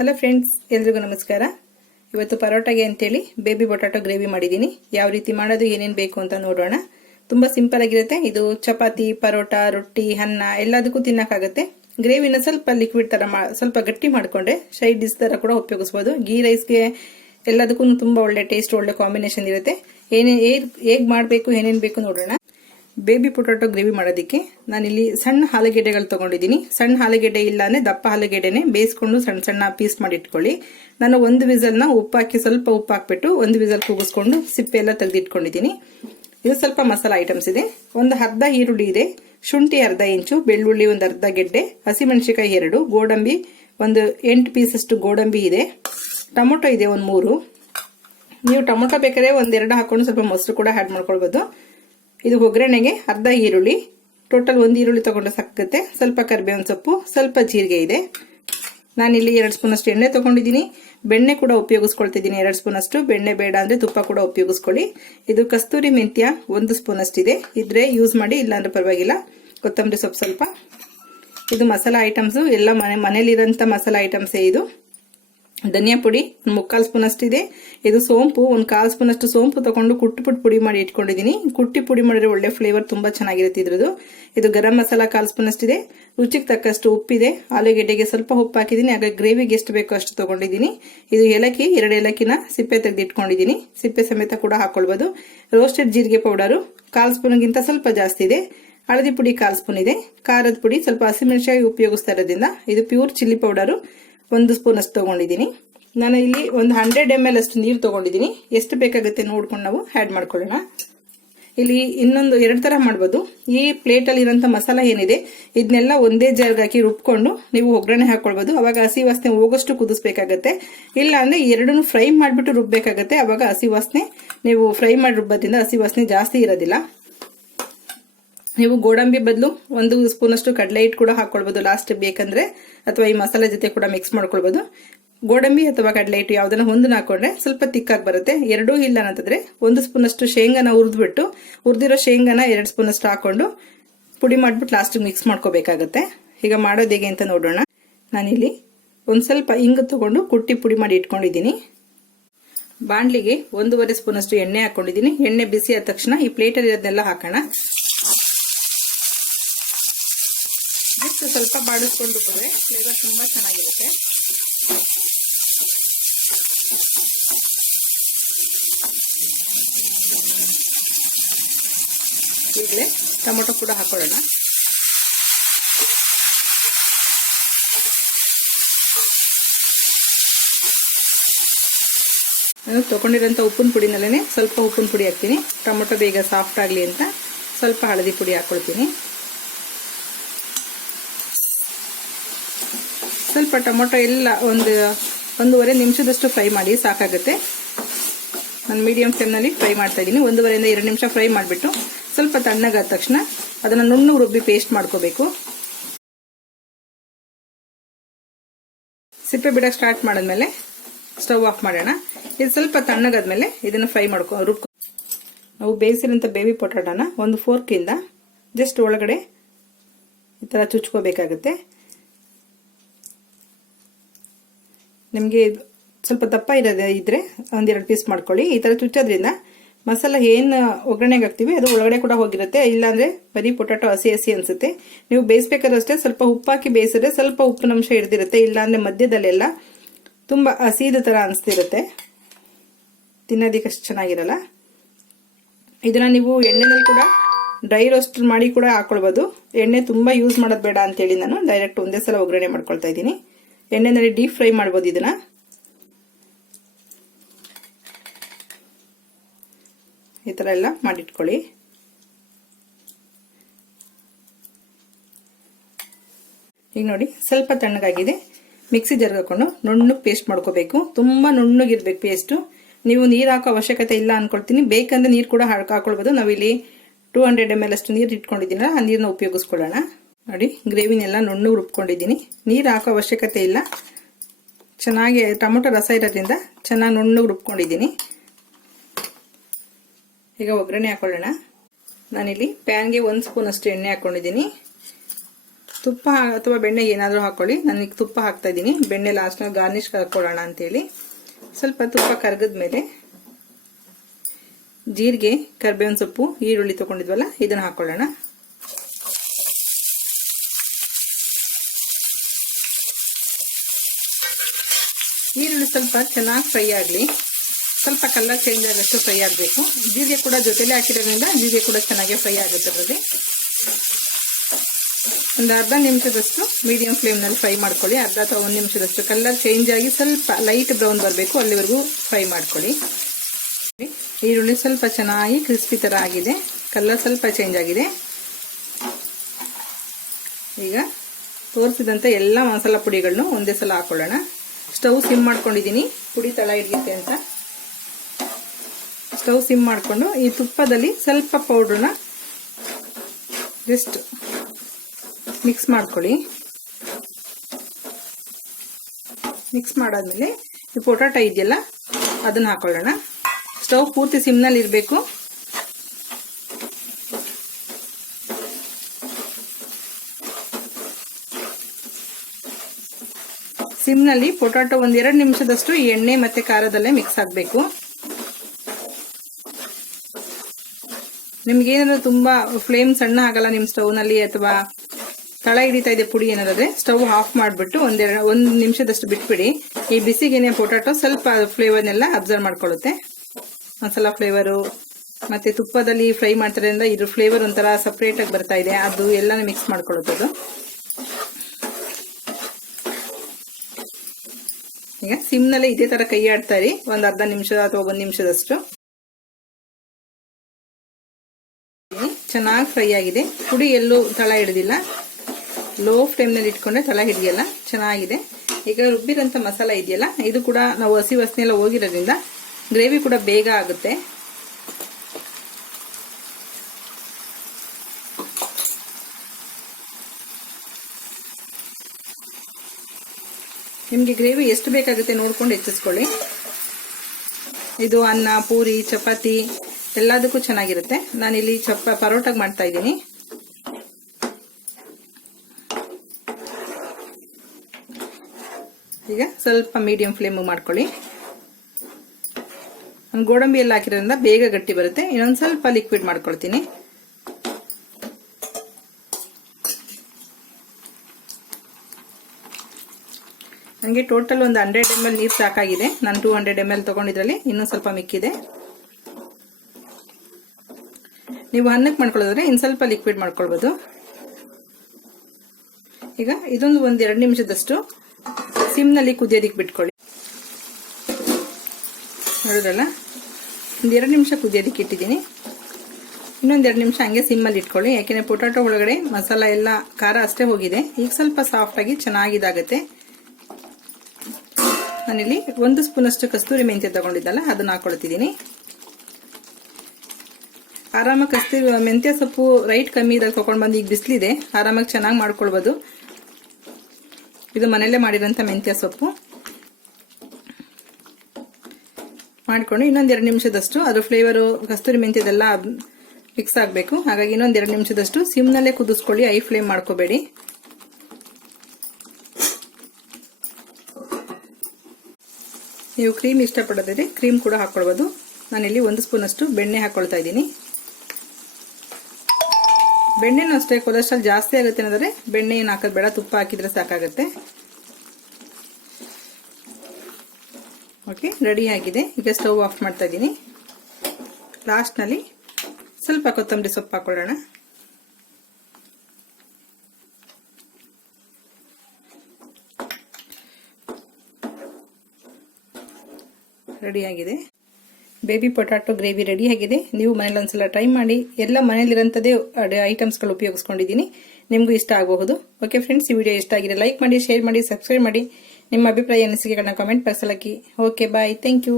Hello friends ಎಲ್ರಿಗೂ ನಮಸ್ಕಾರ. ಇವತ್ತು ಪರೋಟಾಗೆ ಅಂತೇಳಿ ಬೇಬಿ ಬೊಟಾಟೊ ಗ್ರೇವಿ ಮಾಡಿದ್ದೀನಿ. ಯಾವ ರೀತಿ ಮಾಡೋದು, ಏನೇನು ಬೇಕು ಅಂತ ನೋಡೋಣ. ತುಂಬ ಸಿಂಪಲ್ ಆಗಿರುತ್ತೆ. ಇದು ಚಪಾತಿ, ಪರೋಟ, ರೊಟ್ಟಿ, ಅನ್ನ ಎಲ್ಲದಕ್ಕೂ ತಿನ್ನೋಕ್ಕಾಗುತ್ತೆ. ಗ್ರೇವಿನ ಸ್ವಲ್ಪ ಲಿಕ್ವಿಡ್ ಥರ ಸ್ವಲ್ಪ ಗಟ್ಟಿ ಮಾಡಿಕೊಂಡ್ರೆ ಶೈ ಡಿಸ್ ಥರ ಕೂಡ ಉಪಯೋಗಿಸ್ಬೋದು. ಗೀ ರೈಸ್ಗೆ ಎಲ್ಲದಕ್ಕೂ ತುಂಬ ಒಳ್ಳೆ ಟೇಸ್ಟ್ ಒಳ್ಳೆ ಕಾಂಬಿನೇಷನ್ ಇರುತ್ತೆ. ಏನೇ ಹೇಗೆ ಮಾಡಬೇಕು, ಏನೇನು ಬೇಕು ನೋಡೋಣ. ಬೇಬಿ ಪೊಟ್ಯಾಟೊ ಗ್ರೇವಿ ಮಾಡೋದಕ್ಕೆ ನಾನಿಲ್ಲಿ ಸಣ್ಣ ಆಲೂಗೆಡ್ಡೆಗಳು ತಗೊಂಡಿದ್ದೀನಿ. ಸಣ್ಣ ಹಾಲಗೆಡ್ಡೆ ಇಲ್ಲ ಅಂದ್ರೆ ದಪ್ಪ ಆಲೂಗೆಡ್ಡೆನೆ ಬೇಯಿಸ್ಕೊಂಡು ಸಣ್ಣ ಸಣ್ಣ ಪೀಸ್ ಮಾಡಿ ಇಟ್ಕೊಳ್ಳಿ. ನಾನು ಒಂದು ವಿಸಲ್ನ ಉಪ್ಪು ಹಾಕಿ ಸ್ವಲ್ಪ ಉಪ್ಪು ಹಾಕ್ಬಿಟ್ಟು ಒಂದು ವಿಸಲ್ ಕೂಗಿಸ್ಕೊಂಡು ಸಿಪ್ಪೆ ಎಲ್ಲ ತೆಗೆದಿಟ್ಕೊಂಡಿದ್ದೀನಿ. ಇದು ಸ್ವಲ್ಪ ಮಸಾಲ ಐಟಮ್ಸ್ ಇದೆ. ಒಂದು ಅರ್ಧ ಈರುಳ್ಳಿ ಇದೆ, ಶುಂಠಿ ಅರ್ಧ ಇಂಚು, ಬೆಳ್ಳುಳ್ಳಿ ಒಂದು ಅರ್ಧ ಗೆಡ್ಡೆ ಹಸಿಮೆಣಸಿಕಾಯಿ ಎರಡು, ಗೋಡಂಬಿ ಒಂದು ಎಂಟು ಪೀಸಷ್ಟು ಗೋಡಂಬಿ ಇದೆ, ಟೊಮೊಟೊ ಇದೆ ಒಂದು ಮೂರು. ನೀವು ಟೊಮೊಟೊ ಬೇಕಾದ್ರೆ ಒಂದೆರಡು ಹಾಕೊಂಡು ಸ್ವಲ್ಪ ಮೊಸರು ಕೂಡ ಆ್ಯಡ್ ಮಾಡ್ಕೊಳ್ಬೋದು. ಇದು ಒಗ್ಗರಣೆಗೆ ಅರ್ಧ ಈರುಳ್ಳಿ ಟೋಟಲ್ ಒಂದು ಈರುಳ್ಳಿ ತಗೊಂಡು ಸಕ್ಕತ್ತೆ, ಸ್ವಲ್ಪ ಕರಿಬೇವಿನ ಸೊಪ್ಪು, ಸ್ವಲ್ಪ ಜೀರಿಗೆ ಇದೆ. ನಾನಿಲ್ಲಿ ಎರಡು ಸ್ಪೂನ್ ಅಷ್ಟು ಎಣ್ಣೆ ತಗೊಂಡಿದ್ದೀನಿ. ಬೆಣ್ಣೆ ಕೂಡ ಉಪಯೋಗಿಸ್ಕೊಳ್ತಿದ್ದೀನಿ ಎರಡು ಸ್ಪೂನ್ ಅಷ್ಟು ಬೆಣ್ಣೆ ಬೇಡ ಅಂದರೆ ತುಪ್ಪ ಕೂಡ ಉಪಯೋಗಿಸ್ಕೊಳ್ಳಿ. ಇದು ಕಸ್ತೂರಿ ಮೆಂತ್ಯ ಒಂದು ಸ್ಪೂನ್ ಅಷ್ಟಿದೆ ಇದ್ರೆ ಯೂಸ್ ಮಾಡಿ, ಇಲ್ಲಾಂದ್ರೆ ಪರವಾಗಿಲ್ಲ. ಕೊತ್ತಂಬರಿ ಸೊಪ್ಪು ಸ್ವಲ್ಪ. ಇದು ಮಸಾಲ ಐಟಮ್ಸು. ಎಲ್ಲ ಮನೆ ಮನೇಲಿರೋಂಥ ಮಸಾಲ ಐಟಮ್ಸೇ ಇದು. ಧನಿಯಾ ಪುಡಿ ಒಂದು ಮುಕ್ಕಾಲು ಸ್ಪೂನ್ ಅಷ್ಟಿದೆ. ಇದು ಸೋಂಪು, ಒಂದು ಕಾಲು ಸ್ಪೂನ್ ಅಷ್ಟು ಸೋಂಪು ತಗೊಂಡು ಕುಟ್ಬಿಟ್ಟು ಪುಡಿ ಮಾಡಿ ಇಟ್ಕೊಂಡಿದ್ದೀನಿ ಕುಟ್ಟಿ ಪುಡಿ ಮಾಡಿದ್ರೆ ಒಳ್ಳೆ ಫ್ಲೇವರ್ ತುಂಬಾ ಚೆನ್ನಾಗಿರುತ್ತೆ ಇದ್ರದ್ದು. ಇದು ಗರಂ ಮಸಾಲ ಕಾಲು ಸ್ಪೂನ್ ಅಷ್ಟಿದೆ. ರುಚಿಗೆ ತಕ್ಕಷ್ಟು ಉಪ್ಪಿದೆ. ಆಲೂಗೆಡ್ಡೆಗೆ ಸ್ವಲ್ಪ ಉಪ್ಪು ಹಾಕಿದ್ದೀನಿ ಹಾಗೆ ಗ್ರೇವಿಗೆ ಎಷ್ಟು ಬೇಕೋ ಅಷ್ಟು ತೊಗೊಂಡಿದ್ದೀನಿ ಇದು ಏಲಕ್ಕಿ, ಎರಡು ಏಲಕ್ಕಿನ ಸಿಪ್ಪೆ ತೆಗೆದಿಟ್ಕೊಂಡಿದ್ದೀನಿ ಸಿಪ್ಪೆ ಸಮೇತ ಕೂಡ ಹಾಕೊಳ್ಬೋದು. ರೋಸ್ಟೆಡ್ ಜೀರಿಗೆ ಪೌಡರು ಕಾಲು ಸ್ಪೂನ್ಗಿಂತ ಸ್ವಲ್ಪ ಜಾಸ್ತಿ ಇದೆ. ಹಳದಿ ಪುಡಿ ಕಾಲು ಸ್ಪೂನ್ ಇದೆ. ಖಾರದ ಪುಡಿ ಸ್ವಲ್ಪ ಹಸಿಮೆಣಸಿನಕಾಯಿ ಉಪಯೋಗಿಸ್ತಾ ಇರೋದ್ರಿಂದ ಇದು ಪ್ಯೂರ್ ಚಿಲ್ಲಿ ಪೌಡರು ಒಂದು ಸ್ಪೂನ್ ಅಷ್ಟು ತಗೊಂಡಿದ್ದೀನಿ. ನಾನು ಇಲ್ಲಿ ಒಂದು ಹಂಡ್ರೆಡ್ ಎಂ ಎಲ್ ಅಷ್ಟು ನೀರು ತಗೊಂಡಿದ್ದೀನಿ. ಎಷ್ಟು ಬೇಕಾಗುತ್ತೆ ನೋಡ್ಕೊಂಡು ನಾವು ಆ್ಯಡ್ ಮಾಡ್ಕೊಳ್ಳೋಣ. ಇಲ್ಲಿ ಇನ್ನೊಂದು ಎರಡು ತರ ಮಾಡ್ಬೋದು. ಈ ಪ್ಲೇಟ್ ಅಲ್ಲಿ ಇರೋಂಥ ಮಸಾಲ ಏನಿದೆ ಇದನ್ನೆಲ್ಲ ಒಂದೇ ಜಾರ್ಗೆ ಹಾಕಿ ರುಬ್ಕೊಂಡು ನೀವು ಒಗ್ಗರಣೆ ಹಾಕ್ಕೊಳ್ಬೋದು ಅವಾಗ ಹಸಿ ವಾಸನೆ ಹೋಗೋಷ್ಟು ಕುದಿಸ್ಬೇಕಾಗತ್ತೆ. ಇಲ್ಲ ಅಂದ್ರೆ ಎರಡನ್ನು ಫ್ರೈ ಮಾಡಿಬಿಟ್ಟು ರುಬ್ಬೇಕಾಗತ್ತೆ. ಅವಾಗ ಹಸಿ ವಾಸನೆ ನೀವು ಫ್ರೈ ಮಾಡಿ ರುಬ್ಬೋದ್ರಿಂದ ಹಸಿ ವಾಸನೆ ಜಾಸ್ತಿ ಇರೋದಿಲ್ಲ. ನೀವು ಗೋಡಂಬಿ ಬದಲು ಒಂದು ಸ್ಪೂನ್ ಅಷ್ಟು ಕಡಲೆ ಹಿಟ್ಟು ಕೂಡ ಹಾಕೊಳ್ಬೋದು ಲಾಸ್ಟ್ ಬೇಕಂದ್ರೆ, ಅಥವಾ ಈ ಮಸಾಲೆ ಜೊತೆ ಕೂಡ ಮಿಕ್ಸ್ ಮಾಡ್ಕೊಳ್ಬೋದು. ಗೋಡಂಬಿ ಅಥವಾ ಕಡಲೆ ಹಿಟ್ಟು ಯಾವ್ದನ್ನ ಒಂದನ್ನ ಹಾಕೊಂಡ್ರೆ ಸ್ವಲ್ಪ ತಿಕ್ಕಾಗಿ ಬರುತ್ತೆ. ಎರಡೂ ಇಲ್ಲ ಅಂತಂದ್ರೆ ಒಂದು ಸ್ಪೂನ್ ಅಷ್ಟು ಶೇಂಗಾನ ಹುರಿದ್ಬಿಟ್ಟು, ಹುರಿದಿರೋ ಶೇಂಗಾನ ಎರಡು ಸ್ಪೂನ್ ಅಷ್ಟು ಹಾಕೊಂಡು ಪುಡಿ ಮಾಡ್ಬಿಟ್ಟು ಲಾಸ್ಟ್ ಮಿಕ್ಸ್ ಮಾಡ್ಕೋಬೇಕಾಗತ್ತೆ. ಈಗ ಮಾಡೋದು ಹೇಗೆ ಅಂತ ನೋಡೋಣ. ನಾನಿಲ್ಲಿ ಒಂದ್ ಸ್ವಲ್ಪ ಇಂಗು ತಗೊಂಡು ಕುಟ್ಟಿ ಪುಡಿ ಮಾಡಿ ಇಟ್ಕೊಂಡಿದ್ದೀನಿ. ಬಾಣ್ಲಿಗೆ ಒಂದೂವರೆ ಸ್ಪೂನ್ ಅಷ್ಟು ಎಣ್ಣೆ ಹಾಕೊಂಡಿದ್ದೀನಿ. ಎಣ್ಣೆ ಬಿಸಿ ಆದ ತಕ್ಷಣ ಈ ಪ್ಲೇಟಲ್ಲಿ ಇರೋದನ್ನೆಲ್ಲ ಹಾಕೋಣ. ಜಸ್ಟ್ ಸ್ವಲ್ಪ ಬಾಡಿಸ್ಕೊಂಡು ಬಿಟ್ಟರೆ ಫ್ಲೇವರ್ ತುಂಬಾ ಚೆನ್ನಾಗಿರುತ್ತೆ. ಈಗಲೇ ಟೊಮೊಟೊ ಕೂಡ ಹಾಕೊಳ್ಳೋಣ. ನಾನು ತೊಗೊಂಡಿರೋಂಥ ಉಪ್ಪಿನ ಪುಡಿನಲ್ಲೇ ಸ್ವಲ್ಪ ಉಪ್ಪಿನ ಪುಡಿ ಹಾಕ್ತೀನಿ. ಟೊಮೊಟೊ ಬೇಗ ಸಾಫ್ಟ್ ಆಗಲಿ ಅಂತ ಸ್ವಲ್ಪ ಹಳದಿ ಪುಡಿ ಹಾಕ್ಕೊಳ್ತೀನಿ ಸ್ವಲ್ಪ ಟೊಮೊಟೊ ಎಲ್ಲ ಒಂದು ಒಂದೂವರೆ ನಿಮಿಷದಷ್ಟು ಫ್ರೈ ಮಾಡಿ ಸಾಕಾಗುತ್ತೆ. ನಾನು ಮೀಡಿಯಂ ಫ್ಲೇಮ್ನಲ್ಲಿ ಫ್ರೈ ಮಾಡ್ತಾ ಇದ್ದೀನಿ. ಒಂದೂವರೆಯಿಂದ ಎರಡು ನಿಮಿಷ ಫ್ರೈ ಮಾಡಿಬಿಟ್ಟು ಸ್ವಲ್ಪ ತಣ್ಣಗಾದ ತಕ್ಷಣ ಅದನ್ನು ನುಣ್ಣು ರುಬ್ಬಿ ಪೇಸ್ಟ್ ಮಾಡ್ಕೋಬೇಕು. ಸಿಪ್ಪೆ ಬಿಡಕ್ಕೆ ಸ್ಟಾರ್ಟ್ ಮಾಡಿದ್ಮೇಲೆ ಸ್ಟವ್ ಆಫ್ ಮಾಡೋಣ. ಇದು ಸ್ವಲ್ಪ ತಣ್ಣಗಾದ್ಮೇಲೆ ಇದನ್ನು ಫ್ರೈ ಮಾಡ್ಕೊ, ರುಬ್ಕೊ. ನಾವು ಬೇಯಿಸಿರೋಂಥ ಬೇಬಿ ಪೊಟಾಟೋನ ಒಂದು ಫೋರ್ಕಿಂದ ಜಸ್ಟ್ ಒಳಗಡೆ ಈ ಥರ ಚುಚ್ಕೋಬೇಕಾಗುತ್ತೆ. ನಿಮಗೆ ಸ್ವಲ್ಪ ದಪ್ಪ ಇರೋದು ಇದ್ದರೆ ಒಂದೆರಡು ಪೀಸ್ ಮಾಡ್ಕೊಳ್ಳಿ. ಈ ಥರ ಚುಚ್ಚೋದ್ರಿಂದ ಮಸಾಲ ಏನು ಒಗ್ಗರಣೆಗೆ ಹಾಕ್ತೀವಿ ಅದು ಒಳಗಡೆ ಕೂಡ ಹೋಗಿರುತ್ತೆ. ಇಲ್ಲಾಂದರೆ ಬರೀ ಪೊಟ್ಯಾಟೊ ಹಸಿ ಹಸಿ ಅನಿಸುತ್ತೆ. ನೀವು ಬೇಯಿಸ್ಬೇಕಾದ್ರೆ ಅಷ್ಟೇ ಸ್ವಲ್ಪ ಉಪ್ಪಾಕಿ ಬೇಯಿಸಿದ್ರೆ ಸ್ವಲ್ಪ ಉಪ್ಪಿನಂಶ ಹಿಡ್ದಿರುತ್ತೆ. ಇಲ್ಲಾಂದರೆ ಮಧ್ಯದಲ್ಲೆಲ್ಲ ತುಂಬ ಹಸಿದ ಥರ ಅನಿಸ್ತಿರುತ್ತೆ. ತಿನ್ನೋದಕ್ಕೆ ಅಷ್ಟು ಚೆನ್ನಾಗಿರಲ್ಲ. ಇದನ್ನು ನೀವು ಎಣ್ಣೆನಲ್ಲಿ ಕೂಡ ಡ್ರೈ ರೋಸ್ಟ್ ಮಾಡಿ ಕೂಡ ಹಾಕ್ಕೊಳ್ಬೋದು ಎಣ್ಣೆ ತುಂಬ ಯೂಸ್ ಮಾಡೋದು ಬೇಡ ಅಂತೇಳಿ ನಾನು ಡೈರೆಕ್ಟ್ ಒಂದೇ ಸಲ ಒಗ್ಗರಣೆ ಮಾಡ್ಕೊಳ್ತಾ ಇದ್ದೀನಿ. ಎಣ್ಣೆನಲ್ಲಿ ಡೀಪ್ ಫ್ರೈ ಮಾಡ್ಬೋದು ಇದನ್ನ. ಈ ಥರ ಎಲ್ಲ ಮಾಡಿಟ್ಕೊಳ್ಳಿ. ಈಗ ನೋಡಿ ಸ್ವಲ್ಪ ತಣ್ಣಗಾಗಿದೆ. ಮಿಕ್ಸಿ ಜರ್ಗ್ ಹಾಕೊಂಡು ನುಣ್ಣಗೆ ಪೇಸ್ಟ್ ಮಾಡ್ಕೋಬೇಕು. ತುಂಬ ನುಣ್ಣಗಿರ್ಬೇಕು ಪೇಸ್ಟು. ನೀವು ನೀರು ಹಾಕೋ ಅವಶ್ಯಕತೆ ಇಲ್ಲ ಅನ್ಕೊಳ್ತೀನಿ. ಬೇಕಂದ್ರೆ ನೀರು ಕೂಡ ಹಾಕೊಳ್ಬೋದು. ನಾವಿಲ್ಲಿ ಟೂ ಹಂಡ್ರೆಡ್ ಎಂ ಎಲ್ ಅಷ್ಟು ನೀರು ಇಟ್ಕೊಂಡಿದ್ದೀನಲ್ಲ, ಆ ನೀರನ್ನ ಉಪಯೋಗಿಸ್ಕೊಳ್ಳೋಣ. ನೋಡಿ, ಗ್ರೇವಿನೆಲ್ಲ ನುಣ್ಣಗೆ ರುಬ್ಕೊಂಡಿದ್ದೀನಿ. ನೀರು ಹಾಕೋ ಅವಶ್ಯಕತೆ ಇಲ್ಲ. ಚೆನ್ನಾಗಿ ಟೊಮೊಟೊ ರಸ ಇರೋದ್ರಿಂದ ಚೆನ್ನಾಗಿ ನುಣ್ಣಗೆ ರುಬ್ಕೊಂಡಿದ್ದೀನಿ. ಈಗ ಒಗ್ಗರಣೆ ಹಾಕೊಳ್ಳೋಣ. ನಾನಿಲ್ಲಿ ಪ್ಯಾನ್ಗೆ ಒಂದು ಸ್ಪೂನ್ ಅಷ್ಟು ಎಣ್ಣೆ ಹಾಕೊಂಡಿದ್ದೀನಿ. ತುಪ್ಪ ಅಥವಾ ಬೆಣ್ಣೆ ಏನಾದರೂ ಹಾಕೊಳ್ಳಿ. ಈಗ ತುಪ್ಪ ಹಾಕ್ತಾ ಇದ್ದೀನಿ. ಬೆಣ್ಣೆ ಲಾಸ್ಟ್ನ ಗಾರ್ನಿಶ್ ಹಾಕೊಳ್ಳೋಣ ಅಂತೇಳಿ. ಸ್ವಲ್ಪ ತುಪ್ಪ ಕರಗದ ಮೇಲೆ ಜೀರಿಗೆ, ಕರ್ಬೇವಿನ ಸೊಪ್ಪು, ಈರುಳ್ಳಿ ತೊಗೊಂಡಿದ್ವಲ್ಲ, ಇದನ್ನು ಹಾಕೊಳ್ಳೋಣ. ಸ್ವಲ್ಪ ಚೆನ್ನಾಗಿ ಫ್ರೈ ಆಗಲಿ. ಸ್ವಲ್ಪ ಕಲರ್ ಚೇಂಜ್ ಆಗೋಷ್ಟು ಫ್ರೈ ಆಗಬೇಕು. ಜೀರಿಗೆ ಕೂಡ ಜೊತೆಲೆ ಹಾಕಿರೋದ್ರಿಂದ ಜೀರಿಗೆ ಕೂಡ ಚೆನ್ನಾಗಿ ಫ್ರೈ ಆಗುತ್ತೆ ಅದರಲ್ಲಿ. ಒಂದು ಅರ್ಧ ನಿಮಿಷದಷ್ಟು ಮೀಡಿಯಂ ಫ್ಲೇಮ್ನಲ್ಲಿ ಫ್ರೈ ಮಾಡ್ಕೊಳ್ಳಿ. ಅರ್ಧ ಅಥವಾ ಒಂದು ನಿಮಿಷದಷ್ಟು ಕಲರ್ ಚೇಂಜ್ ಆಗಿ ಸ್ವಲ್ಪ ಲೈಟ್ ಬ್ರೌನ್ ಬರಬೇಕು. ಅಲ್ಲಿವರೆಗೂ ಫ್ರೈ ಮಾಡ್ಕೊಳ್ಳಿ. ಈರುಳ್ಳಿ ಸ್ವಲ್ಪ ಚೆನ್ನಾಗಿ ಕ್ರಿಸ್ಪಿ ಥರ ಆಗಿದೆ. ಕಲರ್ ಸ್ವಲ್ಪ ಚೇಂಜ್ ಆಗಿದೆ. ಈಗ ತೋರಿಸಿದಂಥ ಎಲ್ಲ ಮಸಾಲ ಪುಡಿಗಳನ್ನು ಒಂದೇ ಸಲ ಹಾಕೊಳ್ಳೋಣ. ಸ್ಟವ್ ಸಿಮ್ ಮಾಡ್ಕೊಂಡಿದ್ದೀನಿ. ಪುಡಿ ತಳ ಹಿಡಿಯುತ್ತೆ ಅಂತ. ಸ್ಟವ್ ಸಿಮ್ ಮಾಡಿಕೊಂಡು ಈ ತುಪ್ಪದಲ್ಲಿ ಸ್ವಲ್ಪ ಪೌಡ್ರನ್ನ ಜಸ್ಟ್ ಮಿಕ್ಸ್ ಮಾಡ್ಕೊಳ್ಳಿ. ಮಿಕ್ಸ್ ಮಾಡಾದ್ಮೇಲೆ ಈ ಪೊಟಾಟೊ ಇದೆಯಲ್ಲ, ಅದನ್ನ ಹಾಕೊಳ್ಳೋಣ. ಸ್ಟವ್ ಪೂರ್ತಿ ಸಿಮ್ನಲ್ಲಿ ಇರಬೇಕು ಸಿಮ್ನಲ್ಲಿ ಪೊಟಾಟೊ ಒಂದ್ ಎರಡು ನಿಮಿಷದಷ್ಟು ಎಣ್ಣೆ ಮತ್ತೆ ಖಾರದಲ್ಲೇ ಮಿಕ್ಸ್ ಆಗಬೇಕು. ನಿಮ್ಗೆ ಏನಾದ್ರು ತುಂಬಾ ಫ್ಲೇಮ್ ಸಣ್ಣ ಆಗಲ್ಲ ನಿಮ್ಮ ಸ್ಟವ್ನಲ್ಲಿ ಅಥವಾ ತಳ ಹಿಡಿತಾ ಇದೆ ಪುಡಿ ಏನಾದ್ರೆ ಸ್ಟವ್ ಆಫ್ ಮಾಡಿಬಿಟ್ಟು ಒಂದೆರಡು ಒಂದು ನಿಮಿಷದಷ್ಟು ಬಿಟ್ಬಿಡಿ. ಈ ಬಿಸಿಗೆನೆ ಪೊಟಾಟೊ ಸ್ವಲ್ಪ ಫ್ಲೇವರ್ನೆಲ್ಲ ಅಬ್ಸರ್ವ್ ಮಾಡ್ಕೊಳ್ಳುತ್ತೆ. ಮಸಾಲ ಫ್ಲೇವರು ಮತ್ತೆ ತುಪ್ಪದಲ್ಲಿ ಫ್ರೈ ಮಾಡ್ತಾರೆ ಇದ್ರ ಫ್ಲೇವರ್ ಒಂಥರ ಸಪ್ರೇಟ್ ಆಗಿ ಬರ್ತಾ ಇದೆ. ಅದು ಎಲ್ಲನೂ ಮಿಕ್ಸ್ ಮಾಡ್ಕೊಳ್ಳುತ್ತದು ಈಗ ಸಿಮ್ನಲ್ಲೇ ಇದೇ ತರ ಕೈ ಆಡ್ತಾ ಇರಿ. ಒಂದು ಅರ್ಧ ನಿಮಿಷ ಅಥವಾ ಒಂದು ನಿಮಿಷದಷ್ಟು. ಚೆನ್ನಾಗಿ ಫ್ರೈ ಆಗಿದೆ. ಪುಡಿ ಎಲ್ಲೂ ತಳ ಹಿಡಿದಿಲ್ಲ. ಲೋ ಫ್ಲೇಮ್ನಲ್ಲಿ ಇಟ್ಕೊಂಡ್ರೆ ತಳ ಹಿಡಿಯಲ್ಲ ಚೆನ್ನಾಗಿದೆ. ಈಗ ರುಬ್ಬಿರೋಂಥ ಮಸಾಲ ಇದೆಯಲ್ಲ, ಇದು ಕೂಡ ನಾವು ಹಸಿ ವಸನೆ ಹೋಗಿರೋದ್ರಿಂದ ಗ್ರೇವಿ ಕೂಡ ಬೇಗ ಆಗುತ್ತೆ. ನಿಮಗೆ ಗ್ರೇವಿ ಎಷ್ಟು ಬೇಕಾಗುತ್ತೆ ನೋಡ್ಕೊಂಡು ಹೆಚ್ಚಿಸ್ಕೊಳ್ಳಿ. ಇದು ಅನ್ನ, ಪೂರಿ, ಚಪಾತಿ, ಎಲ್ಲದಕ್ಕೂ ಚೆನ್ನಾಗಿರುತ್ತೆ. ನಾನಿಲ್ಲಿ ಚಪ್ಪ ಪರೋಟಾಗಿ ಮಾಡ್ತಾ ಇದ್ದೀನಿ. ಈಗ ಸ್ವಲ್ಪ ಮೀಡಿಯಂ ಫ್ಲೇಮ್ ಮಾಡ್ಕೊಳ್ಳಿ. ನಾನು ಗೋಡಂಬಿ ಎಲ್ಲ ಹಾಕಿರೋದ್ರಿಂದ ಬೇಗ ಗಟ್ಟಿ ಬರುತ್ತೆ. ಇನ್ನೊಂದು ಸ್ವಲ್ಪ ಲಿಕ್ವಿಡ್ ಮಾಡ್ಕೊಳ್ತೀನಿ. ನನಗೆ ಟೋಟಲ್ ಒಂದು ಹಂಡ್ರೆಡ್ ಎಂ ಎಲ್ ನೀರು ಸಾಕಾಗಿದೆ. ನಾನು ಟೂ ಹಂಡ್ರೆಡ್ ಎಂ ಎಲ್ ತೊಗೊಂಡಿದ್ರಲ್ಲಿ ಇನ್ನೂ ಸ್ವಲ್ಪ ಮಿಕ್ಕಿದೆ. ನೀವು ಅನ್ನಕ್ಕೆ ಮಾಡ್ಕೊಳ್ಳೋದ್ರೆ ಇನ್ನು ಸ್ವಲ್ಪ ಲಿಕ್ವಿಡ್ ಮಾಡ್ಕೊಳ್ಬೋದು. ಈಗ ಇದೊಂದು ಒಂದು ಎರಡು ನಿಮಿಷದಷ್ಟು ಸಿಮ್ನಲ್ಲಿ ಕುದಿಯೋದಕ್ಕೆ ಬಿಟ್ಕೊಳ್ಳಿ. ನೋಡೋದಲ್ಲ ಒಂದು ಎರಡು ನಿಮಿಷ ಕುದಿಯೋದಕ್ಕೆ ಇಟ್ಟಿದ್ದೀನಿ. ಇನ್ನೊಂದು ಎರಡು ನಿಮಿಷ ಹಂಗೆ ಸಿಮ್ಮಲ್ಲಿ ಇಟ್ಕೊಳ್ಳಿ. ಯಾಕೆಂದರೆ ಪೊಟಾಟೊ ಒಳಗಡೆ ಮಸಾಲ ಎಲ್ಲ ಖಾರ ಅಷ್ಟೇ ಹೋಗಿದೆ. ಈಗ ಸ್ವಲ್ಪ ಸಾಫ್ಟಾಗಿ ಚೆನ್ನಾಗಿದಾಗುತ್ತೆ. ನಾನಿಲ್ಲಿ ಒಂದು ಸ್ಪೂನಷ್ಟು ಕಸ್ತೂರಿ ಮೆಂತ್ಯ ತಗೊಂಡಿದ್ದಲ್ಲ, ಅದನ್ನ ಹಾಕೊಳ್ತಿದ್ದೀನಿ. ಆರಾಮಾಗಿ ಕಸ್ತೂರಿ, ಮೆಂತ್ಯ ಸೊಪ್ಪು ರೈಟ್ ಕಮ್ಮಿ ಇದಾಗ ತೊಗೊಂಡು ಬಂದು ಈಗ ಬಿಸಿಲಿದೆ, ಆರಾಮಾಗಿ ಚೆನ್ನಾಗಿ ಮಾಡ್ಕೊಳ್ಬೋದು. ಇದು ಮನೆಯಲ್ಲೇ ಮಾಡಿರೋಂಥ ಮೆಂತ್ಯ ಸೊಪ್ಪು. ಮಾಡಿಕೊಂಡು ಇನ್ನೊಂದು ಎರಡು ನಿಮಿಷದಷ್ಟು ಅದು ಫ್ಲೇವರು ಕಸ್ತೂರಿ ಮೆಂತ್ಯದೆಲ್ಲ ಮಿಕ್ಸ್ ಆಗಬೇಕು. ಹಾಗಾಗಿ ಇನ್ನೊಂದು ಎರಡು ನಿಮಿಷದಷ್ಟು ಸಿಮ್ನಲ್ಲೇ ಕುದಿಸ್ಕೊಳ್ಳಿ ಐ ಫ್ಲೇಮ್ ಮಾಡ್ಕೋಬೇಡಿ. ನೀವು ಕ್ರೀಮ್ ಇಷ್ಟಪಡೋದಿದ್ರೆ ಕ್ರೀಮ್ ಕೂಡ ಹಾಕ್ಕೊಳ್ಬೋದು ನಾನಿಲ್ಲಿ ಒಂದು ಸ್ಪೂನಷ್ಟು ಬೆಣ್ಣೆ ಹಾಕ್ಕೊಳ್ತಾ ಇದ್ದೀನಿ. ಬೆಣ್ಣೆನೂ ಅಷ್ಟೇ, ಕೊಲೆಸ್ಟ್ರಾಲ್ ಜಾಸ್ತಿ ಆಗುತ್ತೆ ಅನ್ನೋದ್ರೆ ಬೆಣ್ಣೆ ಏನು ಹಾಕೋದು ಬೇಡ, ತುಪ್ಪ ಹಾಕಿದರೆ ಸಾಕಾಗುತ್ತೆ. ಓಕೆ, ರೆಡಿ ಆಗಿದೆ. ಈಗ ಸ್ಟವ್ ಆಫ್ ಮಾಡ್ತಾ ಇದ್ದೀನಿ. ಲಾಸ್ಟ್ನಲ್ಲಿ ಸ್ವಲ್ಪ ಕೊತ್ತಂಬರಿ ಸೊಪ್ಪು ಹಾಕೊಳ್ಳೋಣ. ರೆಡಿಯಾಗಿದೆ. ಬೇಬಿ ಪೊಟ್ಯಾಟೊ, ಗ್ರೇವಿ ರೆಡಿಯಾಗಿದೆ. ನೀವು ಮನೇಲಿ ಒಂದ್ಸಲ ಟ್ರೈ ಮಾಡಿ. ಎಲ್ಲ ಮನೇಲಿರೋಂಥದ್ದೇ ಐಟಮ್ಸ್ಗಳು ಉಪಯೋಗಿಸ್ಕೊಂಡಿದ್ದೀನಿ. ನಿಮಗೂ ಇಷ್ಟ ಆಗಬಹುದು. ಓಕೆ ಫ್ರೆಂಡ್ಸ್ ಈ ವಿಡಿಯೋ ಇಷ್ಟ ಆಗಿದೆ ಲೈಕ್ ಮಾಡಿ ಶೇರ್ ಮಾಡಿ ಸಬ್ಸ್ಕ್ರೈಬ್ ಮಾಡಿ. ನಿಮ್ಮ ಅಭಿಪ್ರಾಯ ಅನಿಸಿಕೆಗಳನ್ನ ಕಾಮೆಂಟ್ ಪರ್ಸಲಕ್ಕಿ ಓಕೆ ಬಾಯ್ ಥ್ಯಾಂಕ್ ಯು